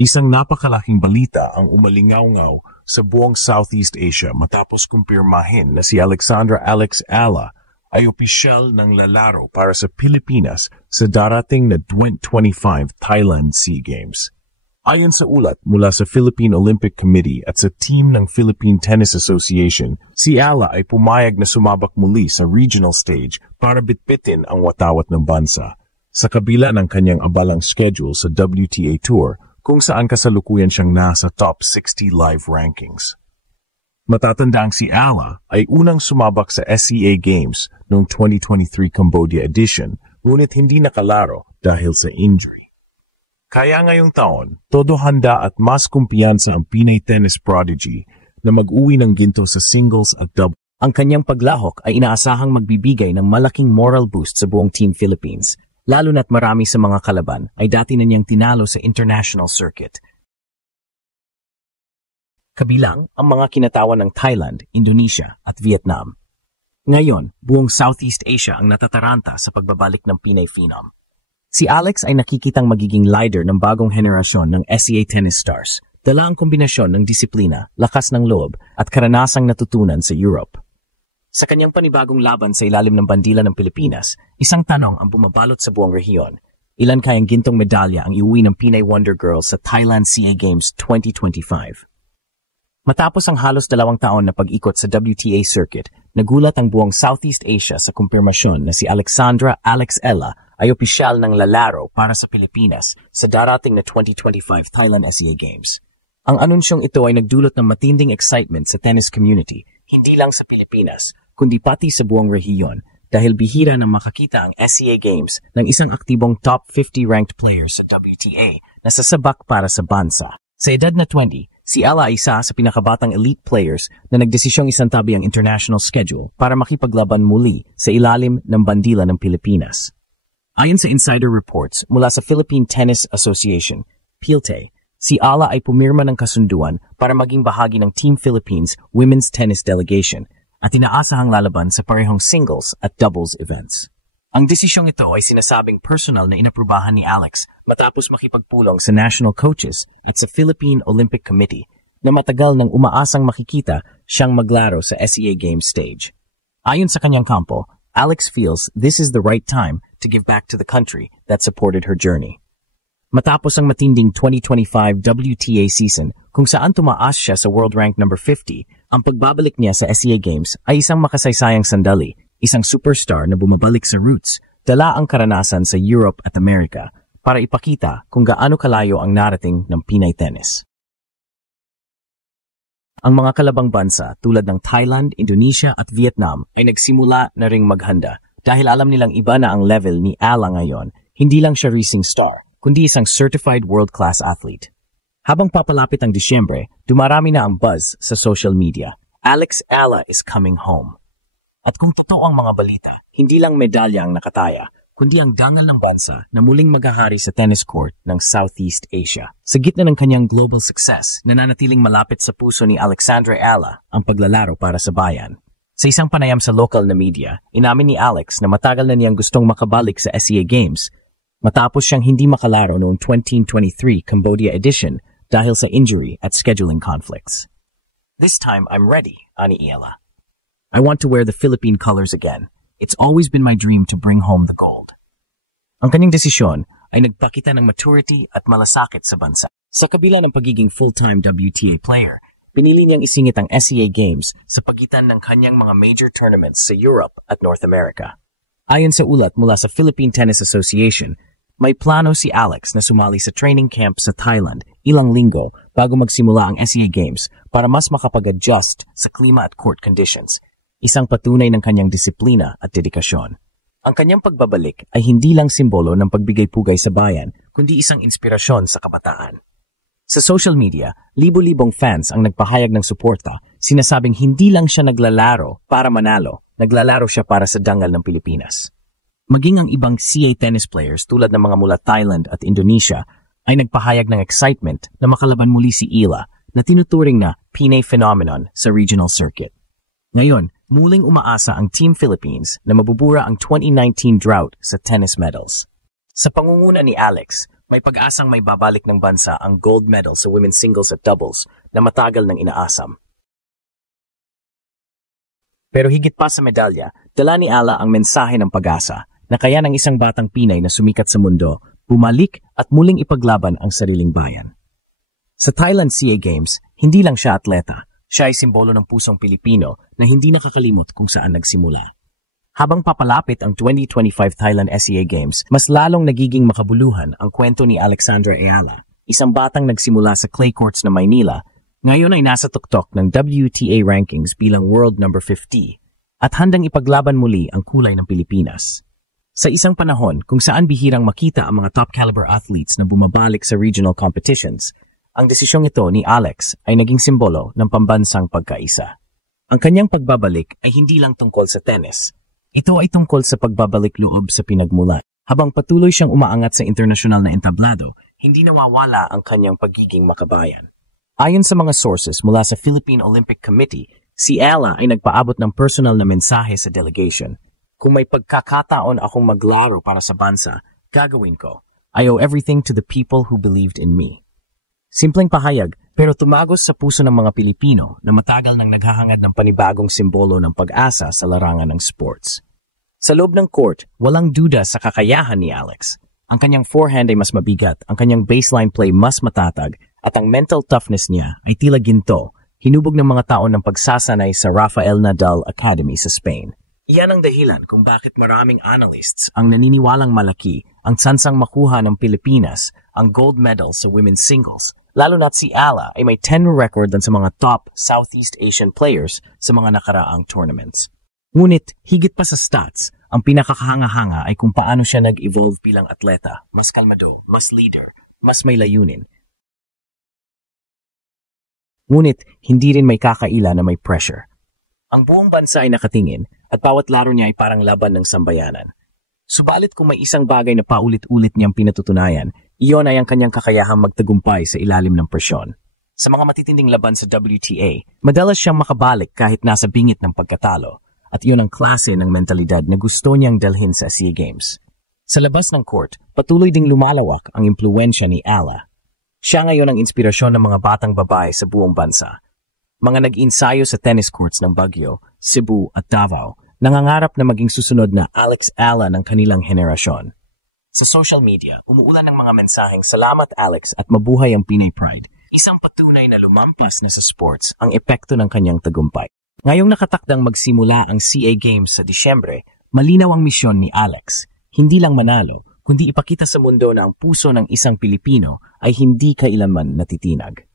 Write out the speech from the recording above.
Isang napakalaking balita ang umalingaw-ngaw sa buong Southeast Asia matapos kumpirmahin na si Alexandra Alex Ala ay opisyal ng lalaro para sa Pilipinas sa darating na 2025 Thailand SEA Games. Ayon sa ulat mula sa Philippine Olympic Committee at sa team ng Philippine Tennis Association, si Ala ay pumayag na sumabak muli sa regional stage para bitbitin ang watawat ng bansa. Sa kabila ng kanyang abalang schedule sa WTA Tour, kung saan kasalukuyan siyang nasa top 60 live rankings. Matatandaang si Ala ay unang sumabak sa SEA Games noong 2023 Cambodia edition, ngunit hindi nakalaro dahil sa injury. Kaya ngayong taon, todo handa at mas kumpiyansa ang Pinay tennis prodigy na mag-uwi ng ginto sa singles at doubles. Ang kanyang paglahok ay inaasahang magbibigay ng malaking moral boost sa buong Team Philippines, lalo na't marami sa mga kalaban ay dati na niyang tinalo sa international circuit. Kabilang ang mga kinatawan ng Thailand, Indonesia at Vietnam. Ngayon, buong Southeast Asia ang natataranta sa pagbabalik ng Pinay Phenom. Si Alex ay nakikitang magiging leader ng bagong henerasyon ng SEA tennis stars, dala ang kombinasyon ng disiplina, lakas ng loob at karanasang natutunan sa Europe. Sa kanyang panibagong laban sa ilalim ng bandila ng Pilipinas, isang tanong ang bumabalot sa buong rehiyon. Ilan kayang gintong medalya ang iuwi ng Pinay Wonder Girls sa Thailand SEA Games 2025? Matapos ang halos 2 taon na pag-ikot sa WTA circuit, nagulat ang buong Southeast Asia sa kumpirmasyon na si Alexandra Alex Ella ay opisyal ng lalaro para sa Pilipinas sa darating na 2025 Thailand SEA Games. Ang anunsyong ito ay nagdulot ng matinding excitement sa tennis community, hindi lang sa Pilipinas, kundi pati sa buong rehiyon dahil bihira na makakita ang SEA Games ng isang aktibong top 50 ranked player sa WTA na sasabak para sa bansa. Sa edad na 20, si Ella ay isa sa pinakabatang elite players na nagdesisyong isantabi ang international schedule para makipaglaban muli sa ilalim ng bandila ng Pilipinas. Ayon sa insider reports mula sa Philippine Tennis Association, PILTE, si Ala ay pumirma ng kasunduan para maging bahagi ng Team Philippines Women's Tennis Delegation at inaasahang lalaban sa parehong singles at doubles events. Ang desisyong ito ay sinasabing personal na inaprubahan ni Alex matapos makipagpulong sa national coaches at sa Philippine Olympic Committee na matagal nang umaasang makikita siyang maglaro sa SEA Games stage. Ayon sa kanyang kampo, Alex feels this is the right time to give back to the country that supported her journey. Matapos ang matinding 2025 WTA season kung saan tumaas siya sa world rank number 50, ang pagbabalik niya sa SEA Games ay isang makasaysayang sandali, isang superstar na bumabalik sa roots, dala ang karanasan sa Europe at America para ipakita kung gaano kalayo ang narating ng Pinay tennis. Ang mga kalabang bansa tulad ng Thailand, Indonesia at Vietnam ay nagsimula na ring maghanda dahil alam nilang iba na ang level ni Ala ngayon, hindi lang siya racing star, kundi isang certified world-class athlete. Habang papalapit ang Disyembre, dumarami na ang buzz sa social media. Alex Ala is coming home. At kung totoo ang mga balita, hindi lang medalya ang nakataya, kundi ang dangal ng bansa na muling maghahari sa tennis court ng Southeast Asia. Sa gitna ng kanyang global success, nananatiling malapit sa puso ni Alexandra Ala ang paglalaro para sa bayan. Sa isang panayam sa local na media, inamin ni Alex na matagal na niyang gustong makabalik sa SEA Games matapos siyang hindi makalaro noong 2023 Cambodia edition dahil sa injury at scheduling conflicts. This time, I'm ready, ani Ella. I want to wear the Philippine colors again. It's always been my dream to bring home the gold. Ang kanyang desisyon ay nagpakita ng maturity at malasakit sa bansa. Sa kabila ng pagiging full-time WTA player, pinili niyang isingit ang SEA Games sa pagitan ng kanyang mga major tournaments sa Europe at North America. Ayon sa ulat mula sa Philippine Tennis Association, may plano si Alex na sumali sa training camp sa Thailand ilang linggo bago magsimula ang SEA Games para mas makapag-adjust sa klima at court conditions, isang patunay ng kanyang disiplina at dedikasyon. Ang kanyang pagbabalik ay hindi lang simbolo ng pagbigay-pugay sa bayan, kundi isang inspirasyon sa kabataan. Sa social media, libo-libong fans ang nagpahayag ng suporta, sinasabing hindi lang siya naglalaro para manalo, naglalaro siya para sa dangal ng Pilipinas. Maging ang ibang CA tennis players tulad ng mga mula Thailand at Indonesia ay nagpahayag ng excitement na makalaban muli si Ila na tinuturing na Pinay phenomenon sa regional circuit. Ngayon, muling umaasa ang Team Philippines na mabubura ang 2019 drought sa tennis medals. Sa pangunguna ni Alex, May pag-asang may babalik ng bansa ang gold medal sa women's singles at doubles na matagal nang inaasam. Pero higit pa sa medalya, dala ni Ala ang mensahe ng pag-asa na kaya ng isang batang Pinay na sumikat sa mundo, bumalik at muling ipaglaban ang sariling bayan. Sa Thailand SEA Games, hindi lang siya atleta, siya ay simbolo ng pusong Pilipino na hindi nakakalimot kung saan nagsimula. Habang papalapit ang 2025 Thailand SEA Games, mas lalong nagiging makabuluhan ang kwento ni Alexandra Ayala, isang batang nagsimula sa clay courts na Maynila, ngayon ay nasa tuktok ng WTA rankings bilang world number 50 at handang ipaglaban muli ang kulay ng Pilipinas. Sa isang panahon kung saan bihirang makita ang mga top caliber athletes na bumabalik sa regional competitions, ang desisyong ito ni Alex ay naging simbolo ng pambansang pagkaisa. Ang kanyang pagbabalik ay hindi lang tungkol sa tennis. Ito ay tungkol sa pagbabalik loob sa pinagmulan. Habang patuloy siyang umaangat sa internasyonal na entablado, hindi nawawala ang kanyang pagiging makabayan. Ayon sa mga sources mula sa Philippine Olympic Committee, si Ella ay nagpaabot ng personal na mensahe sa delegation. Kung may pagkakataon akong maglaro para sa bansa, gagawin ko. I owe everything to the people who believed in me. Simpleng pahayag, pero tumagos sa puso ng mga Pilipino na matagal nang naghahangad ng panibagong simbolo ng pag-asa sa larangan ng sports. Sa loob ng court, walang duda sa kakayahan ni Alex. Ang kanyang forehand ay mas mabigat, ang kanyang baseline play mas matatag, at ang mental toughness niya ay tila ginto, hinubog ng mga taon ng pagsasanay sa Rafael Nadal Academy sa Spain. Iyan ang dahilan kung bakit maraming analysts ang naniniwalang malaki ang tsansang makuha ng Pilipinas ang gold medal sa women's singles, lalo na't si Ala ay may 10 record dan sa mga top Southeast Asian players sa mga nakaraang tournaments. Ngunit, higit pa sa stats, ang pinakakahanga-hanga ay kung paano siya nag-evolve bilang atleta, mas kalmado, mas leader, mas may layunin. Ngunit, hindi rin may kakaila na may pressure. Ang buong bansa ay nakatingin at bawat laro niya ay parang laban ng sambayanan. Subalit kung may isang bagay na paulit-ulit niyang pinatutunayan, iyon ay ang kanyang kakayahang magtagumpay sa ilalim ng presyon. Sa mga matitinding laban sa WTA, madalas siyang makabalik kahit nasa bingit ng pagkatalo, at iyon ang klase ng mentalidad na gusto niyang dalhin sa SEA Games. Sa labas ng court, patuloy ding lumalawak ang impluwensya ni Ala. Siya ngayon ang inspirasyon ng mga batang babae sa buong bansa. Mga nag-insayo sa tennis courts ng Baguio, Cebu at Davao, nangangarap na maging susunod na Alex Ala ng kanilang henerasyon. Sa social media, umuulan ng mga mensaheng salamat Alex at mabuhay ang Pinay Pride. Isang patunay na lumampas na sa sports ang epekto ng kanyang tagumpay. Ngayong nakatakdang magsimula ang SEA Games sa Disyembre, malinaw ang misyon ni Alex. Hindi lang manalo, kundi ipakita sa mundo na ang puso ng isang Pilipino ay hindi kailanman natitinag.